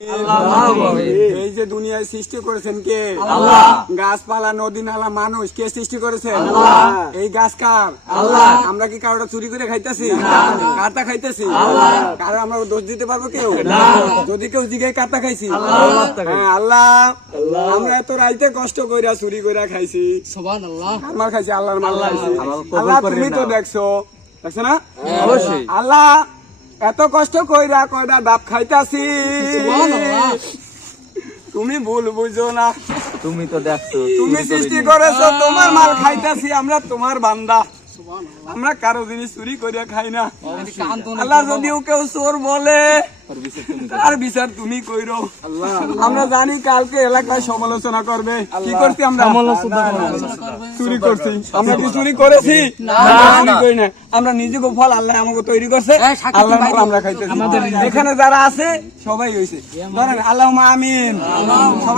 এই যে দুনিয়ায় সৃষ্টি করেছেন কে? গাছপালা, নদী, নালা, মানুষ কে সৃষ্টি করেছেন? এই গাছ কার? আমরা কি কারোটা চুরি করে খাইতেছি? কারটা খাইতেছি? কারো আমরা দোষ দিতে পারবো কেউ? যদি কেউ জিগায় কারটা খাইছি, হ্যাঁ আল্লাহ। আমরা এত রাইতে কষ্ট কইরা চুরি কইরা খাইছি, আমার খাইছি, আল্লাহর মাল খাইছি। আল্লাহ তুমি তো দেখছো না? আল্লাহ এত কষ্ট কইরা কয়টা ডাব খাইতাছি, তুমি ভুল বুঝো না। তুমি তো দেখছো, তুমি সৃষ্টি করেছো, তোমার মাল খাইতাছি, আমরা তোমার বান্দা, আমরা কারো জিনিস চুরি করিয়া খাই না। আল্লাহ যদিও কেউ চোর বলে, তার বিচার তুমি কইরো। আমরা জানি কালকে এলাকায় সমালোচনা করবে, কি করছি আমরা? চুরি করছি। আমরা কি চুরি করেছি? চুরি করি না। আমরা নিজেকে ফল আল্লাহ আমাকে তৈরি করছে, আল্লাহ আমরা খাইতেছি। এখানে যারা আছে সবাই হয়েছে, ধরেন আল্লাহুম্মা আমিন।